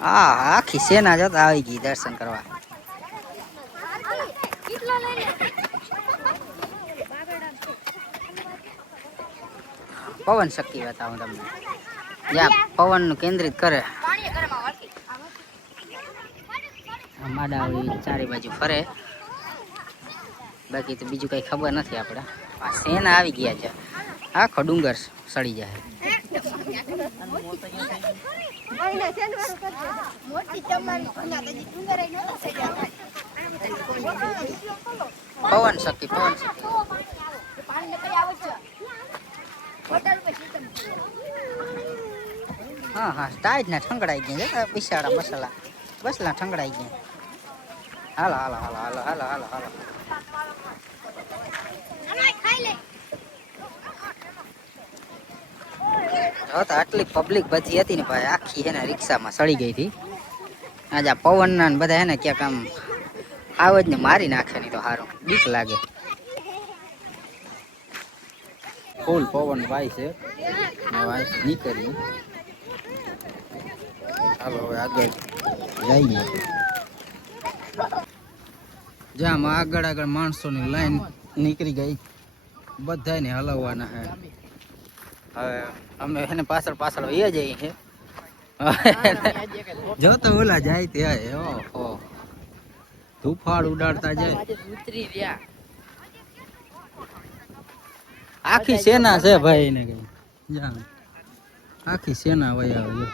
હા આખી સેના જતા આવી ગઈ દર્શન કરવા. પવન શક્તિ બતાવું તમને, જ્યાં પવન નું કેન્દ્રિત કરે માડાવળી ચારે બાજુ ફરે. બાકી તો બીજું કઈ ખબર નથી આપણે. આ સેના આવી ગયા છે, આખો ડુંગર સડી જાય. પવન શક્તિ, પવન શક્તિ. હા હા ટાઈટ ના ઠંગડાઈ ગયા છે બિસાડા બસલા બસલા ઠંગડાઈ ગયા. હાલો હાલો હાલો હાલો હાલો હાલો હાલો. તો આટલી પબ્લિક બધી હતી ને ભાઈ, આખી હે ને રિક્ષામાં સડી ગઈ હતી. આજે પવન ના બધા હે ને ક્યાંક આમ આવજ ને મારી નાખે નહીં તો સારું, બીક લાગે. ફૂલ પવન ભાઈ છે નીકળી. હાલો હવે આગળ જઈએ. જ્યાં આગળ આગળ માણસોની લાઈન નીકળી ગઈ, બધાને હલાવવાના હે. હવે અમે એને પાછળ પાછળ વહી જઈએ છે. જો તો ઓલા જાય ત્યાં ઓહો ધૂફાડ ઉડાડતા જાય. આખી સેના છે ભાઈ ને કઈ આખી સેના વહી આવે.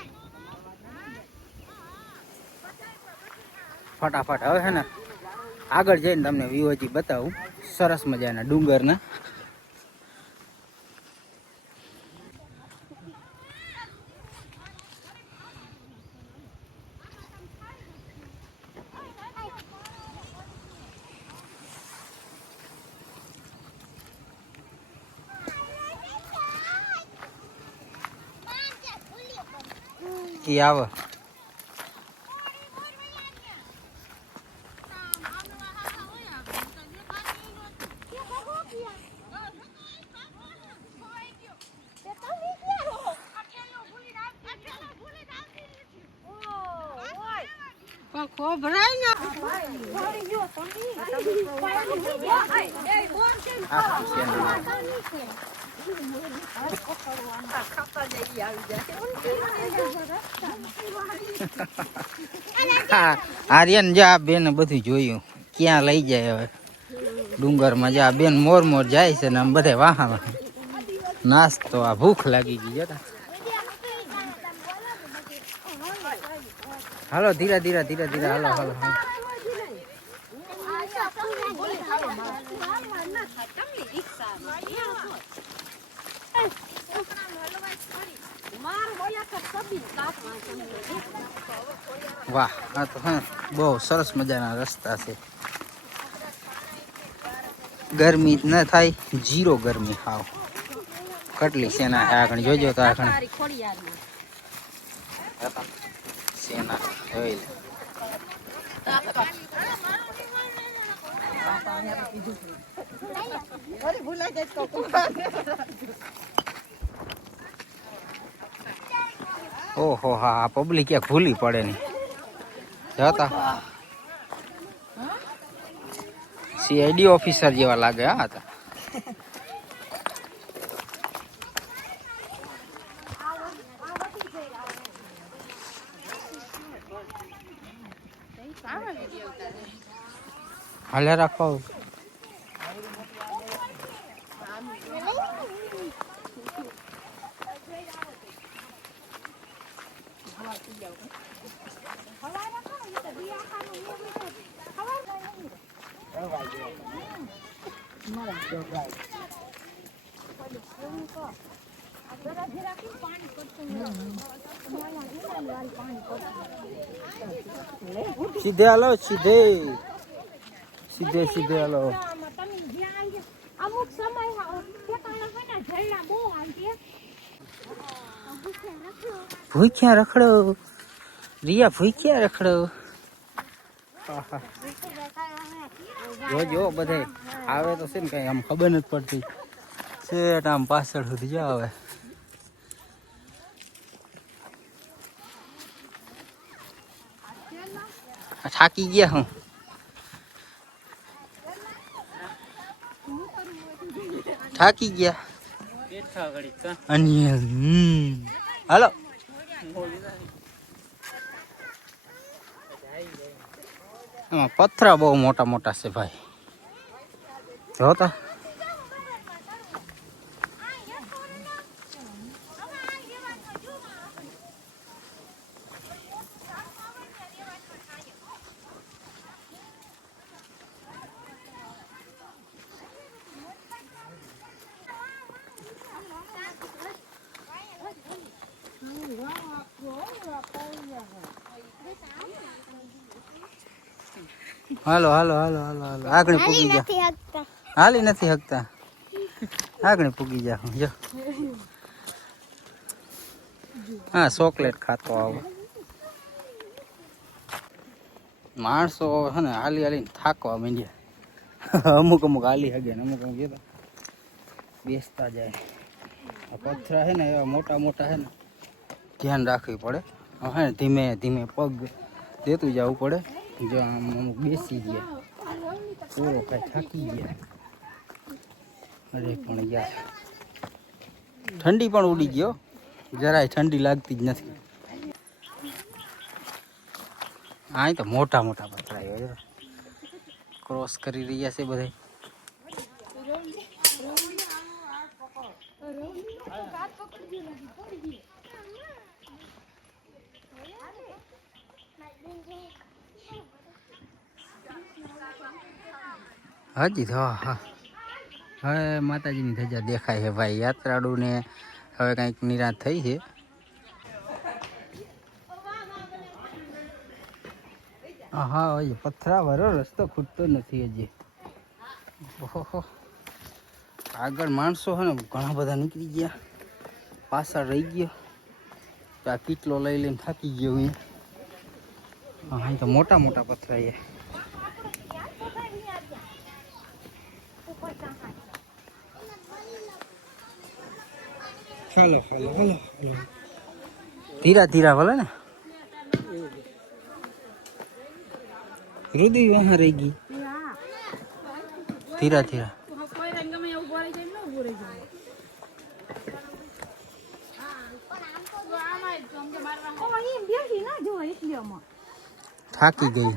ફટાફટ હવે છે ને આગળ જઈને તમને વ્યૂ હજી બતાવું સરસ મજાના ડુંગરના. ઈ આવે આર્યન જે આ બેન બધું જોયું ક્યાં લઈ જાય. હવે ડુંગરમાં જે આ બેન મોર મોર જાય છે ને આમ બધા વાહા નાસ્તો આ ભૂખ લાગી ગઈ છે. હાલો ધીરે ધીરે ધીરે ધીરે હાલો હાલો હાલો. વાહ આ તો હા બહુ સરસ મજાના રસ્તા છે. ગરમી ન થાય, જીરો ગરમી હાવ. કેટલી સેના આગળ જોજો તો આગળ સેના જોઈ. ઓહો હા પબ્લિક ક્યાંક ભૂલી પડે નહીં જતા. સીઆઈડી ઓફિસર જેવા લાગે હા હતા. હાલે રાખો. સીધે હાલો સીધે સીધે સીધે હાલો. અમુક સમય ભૂખ્યા રખડો રિયા ભૂખ્યા રખડો. જોજો બધે આવે તો છે ને કઈ આમ ખબર નથી પડતી. સેટ આમ પાછળ સુધી જો આવે. થાકી ગયા હું થાકી ગયા અને હાલો એમાં પથરા બહુ મોટા મોટા છે ભાઈ જોતા હાલો હાલો હાલો હાલો હાલો આગળ પૂગી જા હાલી નથી હકતા આગળ પૂગી જા જો હા ચોકલેટ ખાતો આવો માણસો હે ને હાલી હાલીને થાકવા માંડ્યા અમુક અમુક હાલી હગે ને અમુક અમુક જતા બેસતા જાય આ પથરા છે ને એવા મોટા મોટા છે ને ધ્યાન રાખવી પડે હે ને ધીમે ધીમે પગ દેતું જવું પડે જો આમ અમુક બેસી ગયા પૂરો કાંઈ થાકી ગયા અરે પણ યાર ઠંડી પણ ઉડી ગયો જરાય ઠંડી લાગતી જ નથી આ તો મોટા મોટા પથરા ક્રોસ કરી રહ્યા છે બધા હજી તો હા હવે માતાજીની ધજા દેખાય છે ભાઈ યાત્રાળુને હવે કંઈક નિરાશ થઈ છે હા હજી પથરા વાળો રસ્તો ખૂટતો નથી હજી ઓહો આગળ માણસો છે ને ઘણા બધા નીકળી ગયા પાછળ રહી ગયો તો આ કેટલો લઈ લઈને થાકી ગયો અહીંયા હા તો મોટા મોટા પથરા છે ચાલો હાલો હાલો ધીરા ધીરા ભલે ને રુદી વહાં રહી ગઈ ધીરા ધીરા થાકી ગઈ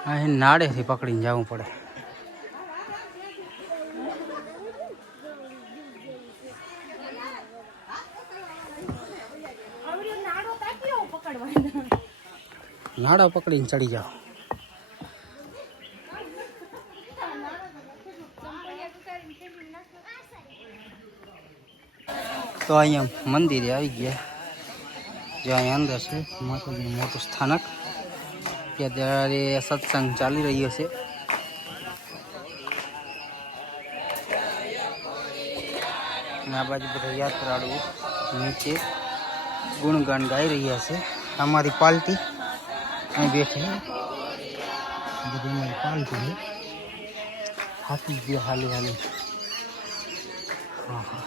હા એ નાડેથી પકડીને જવું પડે નાડો પકડીને ચડી જાઓ તો અહીંયા મંદિરે આવી ગયા જો અહીંયા અંદર છે માતાજીનું મોટું સ્થાનક ત્યાં ત્યારે સત્સંગ ચાલી રહ્યો છે અને આ બાજુ બધા યાત્રાળુઓ નીચે ગુણગાન ગાઈ રહ્યા છે અમારી પાલટી અહીં બેઠી બધી અમારી પાલટી છે થાકી ગયા હાલી હાલી હા હા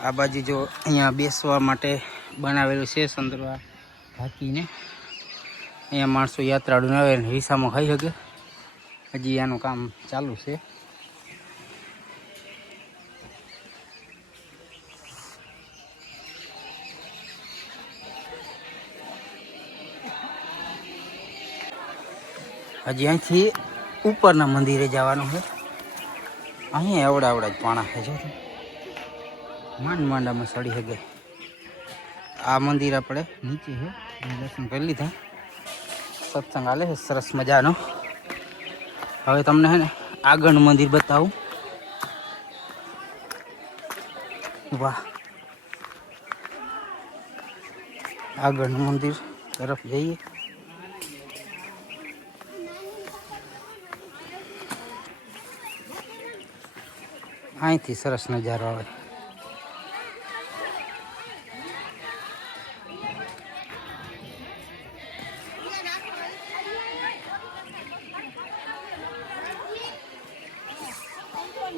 આ બાજુ જો અહીંયા બેસવા માટે બનાવેલું છે સંદરવા ઢાંકીને અહીંયા માણસો યાત્રાળુને આવે ને હિસામાં ખાઈ શકે હજી આનું કામ ચાલુ છે હજી અહીંથી ઉપરના મંદિરે જવાનું છે અહીંયા એવડા એવડા જ પાણા છે જો માંડ માંડામાં સડી શકે આ મંદિર આપણે નીચે છે દર્શન કરી લીધા સત્સંગ હાલે છે સરસ મજાનો હવે તમને છે ને આગળનું મંદિર બતાવું વાહ આગળનું મંદિર તરફ જઈએ અહીંથી સરસ નજારો આવે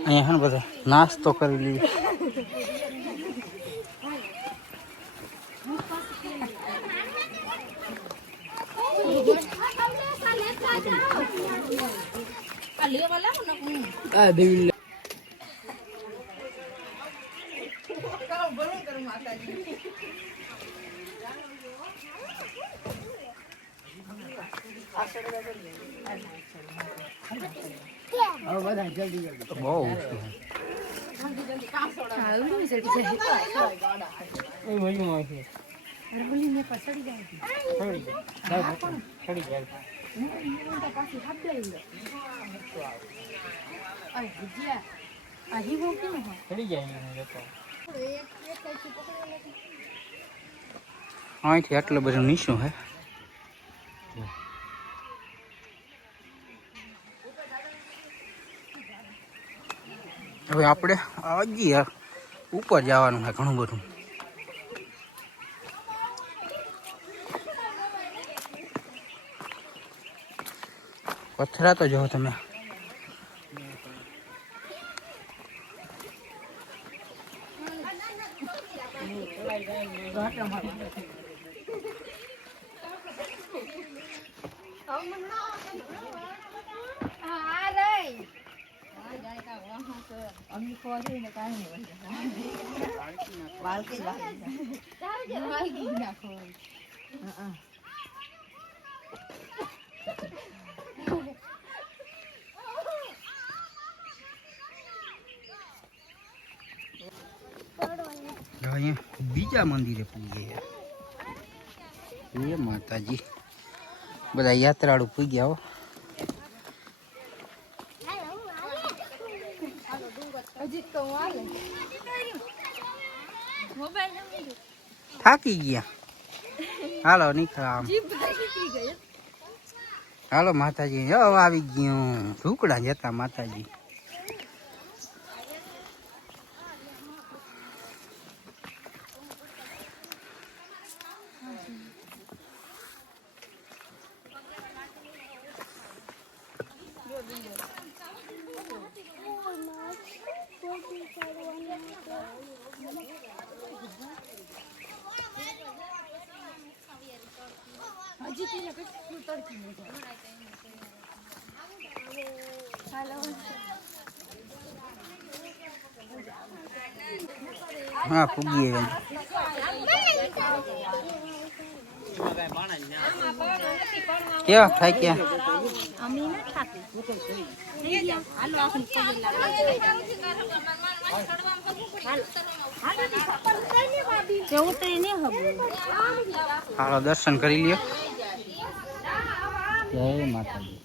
અહીંયા હે ને બધા નાસ્તો કરી લઈએ. બહુ અહીંથી આટલું બધું નીચું હે. હવે આપણે હજી ઉપર જવાનું છે ઘણું બધું. પથરા તો જો તમે. અહીંયા બીજા મંદિરે પૂગ્યા. એ માતાજી બધા યાત્રાળુ પૂગ્યા હો. થાકી ગયા. હાલો નીકળા. હાલો માતાજી આવી ગયું. ઢુકડા જતા માતાજી. હા પૂગી કેવા થાય ક્યાં હાલો દર્શન કરી લ્યો. જય માતાજી.